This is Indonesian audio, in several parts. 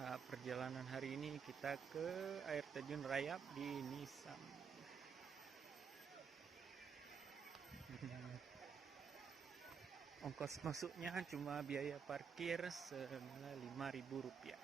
Perjalanan hari ini kita ke air terjun Rayap di Nisam. Ongkos masuknya cuma biaya parkir senilai Rp5.000.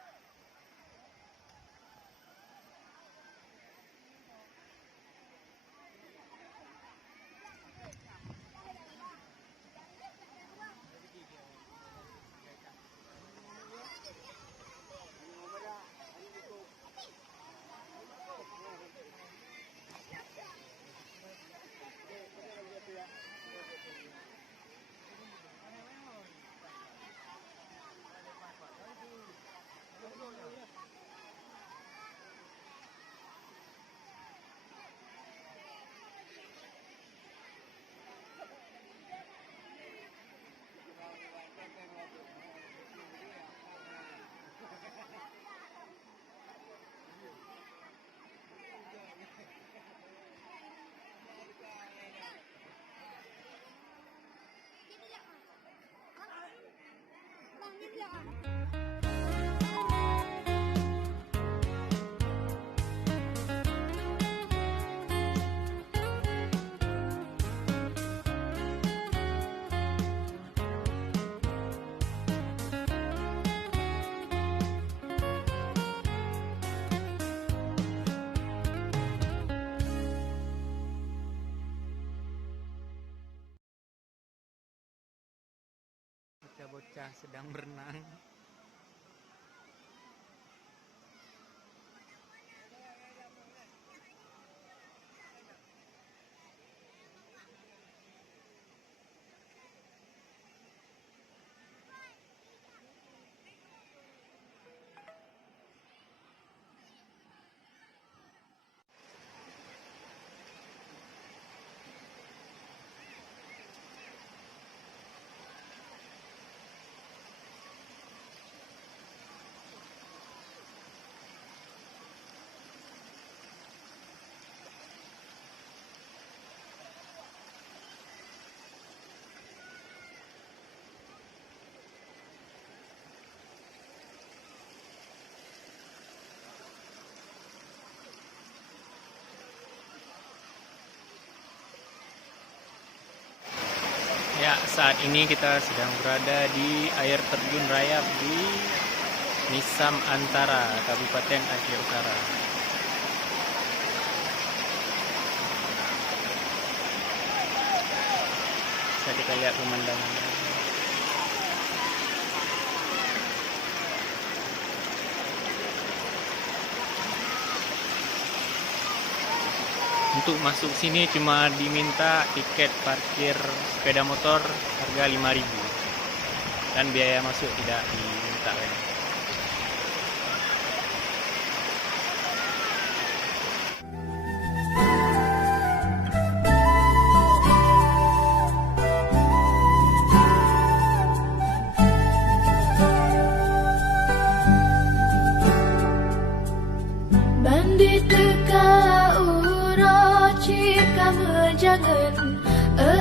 Bocah-bocah sedang berenang. Ya, saat ini kita sedang berada di air terjun Rayap di Nisam Antara, Kabupaten Aceh Utara. Bisa kita lihat pemandangannya. Untuk masuk sini cuma diminta tiket parkir sepeda motor harga Rp5.000 dan biaya masuk tidak diminta lagi. Bandit dekat jika menjangan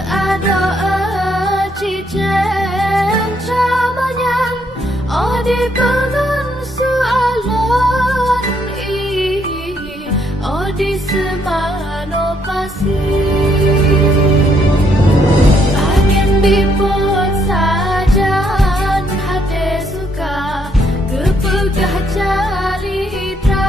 ada cincin camanya di kanan soalan di semano pasir angin dipot sajan hati suka kepegah carita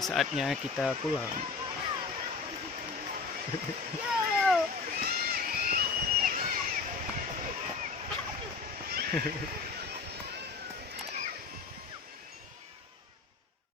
saatnya kita pulang. Yo.